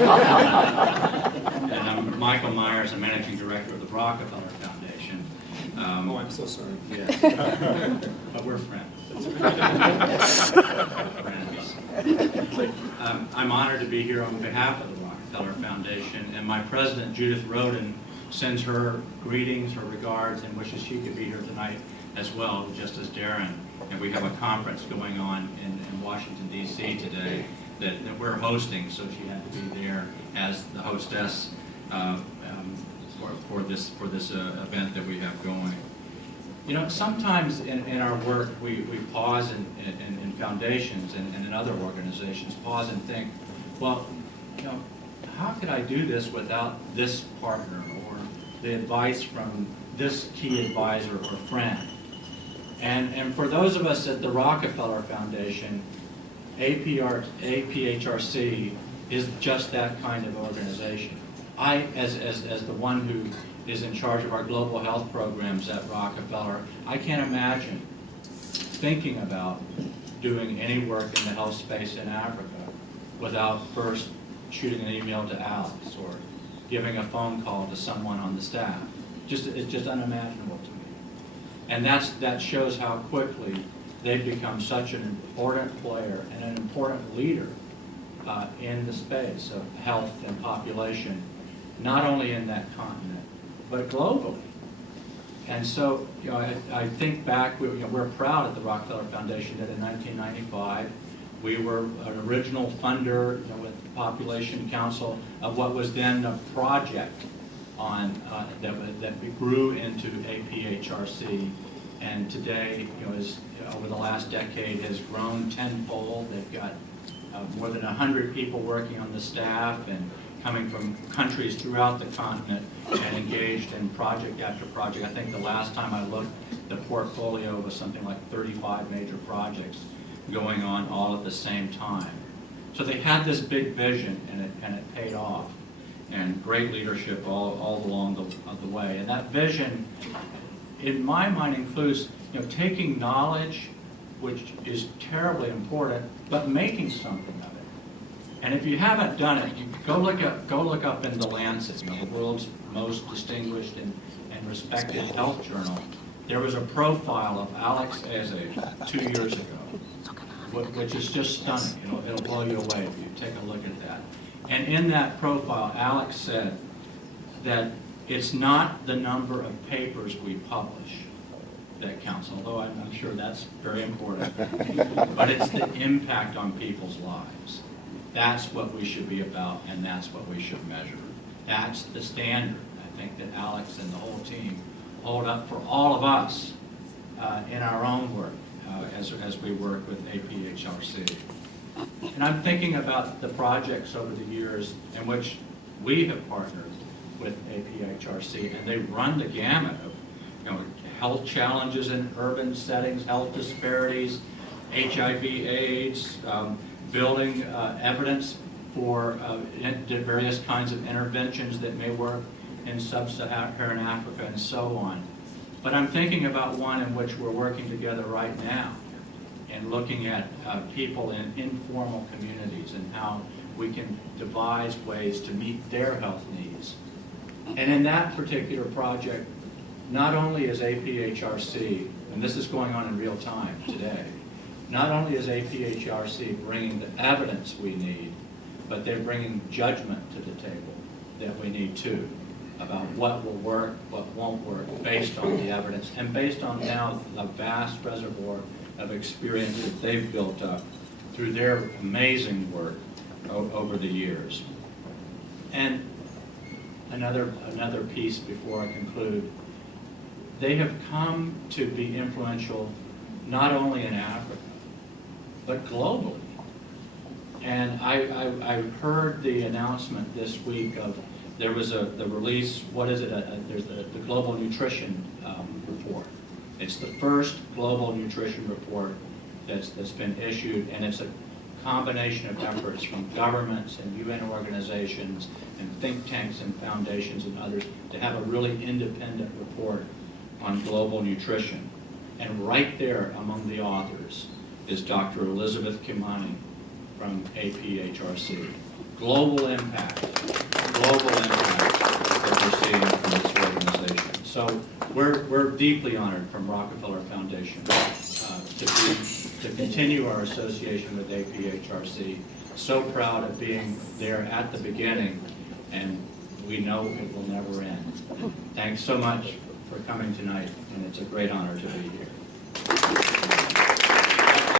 And I'm Michael Myers, I'm Managing Director of the Rockefeller Foundation. Oh, I'm so sorry. Yeah. But we're friends. I'm honored to be here on behalf of the Rockefeller Foundation, and my president, Judith Roden, sends her greetings, her regards, and wishes she could be here tonight as well, just as Darren. And we have a conference going on in Washington, D.C. today that we're hosting, so she had to be there as the hostess for this event that we have going. You know, sometimes in our work we pause in foundations and in other organizations, pause and think, well, you know, how could I do this without this partner or the advice from this key advisor or friend? And for those of us at the Rockefeller Foundation, APHRC is just that kind of organization. I, as the one who is in charge of our global health programs at Rockefeller, I can't imagine thinking about doing any work in the health space in Africa without first shooting an email to Alex or giving a phone call to someone on the staff. It's just unimaginable to me. And that shows how quickly they've become such an important player and an important leader in the space of health and population, not only in that continent, but globally. And so, you know, I think back, we're proud at the Rockefeller Foundation that in 1995, we were an original funder, you know, with the Population Council of what was then a project on that grew into APHRC, and today, you know, is over the last decade has grown tenfold. They've got more than 100 people working on the staff and coming from countries throughout the continent and engaged in project after project. I think the last time I looked, the portfolio was something like 35 major projects going on all at the same time. So they had this big vision, and it paid off, and great leadership all along the way. And that vision, in my mind, includes, you know, taking knowledge, which is terribly important, but making something of it. And if you haven't done it, you go look up in the Lancet, you know, the world's most distinguished and respected health journal. There was a profile of Alex Eze 2 years ago, which is just stunning. You know, it'll blow you away if you take a look at that. And in that profile, Alex said that it's not the number of papers we publish that counts, although I'm sure that's very important, but it's the impact on people's lives. That's what we should be about, and that's what we should measure. That's the standard, I think, that Alex and the whole team hold up for all of us in our own work as we work with APHRC. And I'm thinking about the projects over the years in which we have partnered with APHRC, and they run the gamut of, you know, health challenges in urban settings, health disparities, HIV/AIDS, building evidence for various kinds of interventions that may work in sub-Saharan Africa and so on. But I'm thinking about one in which we're working together right now and looking at people in informal communities and how we can devise ways to meet their health needs. And in that particular project, not only is APHRC, and this is going on in real time today, not only is APHRC bringing the evidence we need, but they're bringing judgment to the table that we need too, about what will work, what won't work, based on the evidence, and based on now a vast reservoir of experience that they've built up through their amazing work over the years. And another piece before I conclude, they have come to be influential not only in Africa, but globally. And I heard the announcement this week of, there was the release, what is it, there's the Global Nutrition Report. It's the first global nutrition report that's been issued, and it's a combination of efforts from governments and UN organizations and think tanks and foundations and others to have a really independent report on global nutrition. And right there among the authors is Dr. Elizabeth Kimani from APHRC. global impact that we're seeing from this organization. So we're deeply honored from Rockefeller Foundation to continue our association with APHRC. So proud of being there at the beginning, and we know it will never end. Thanks so much for coming tonight, and it's a great honor to be here.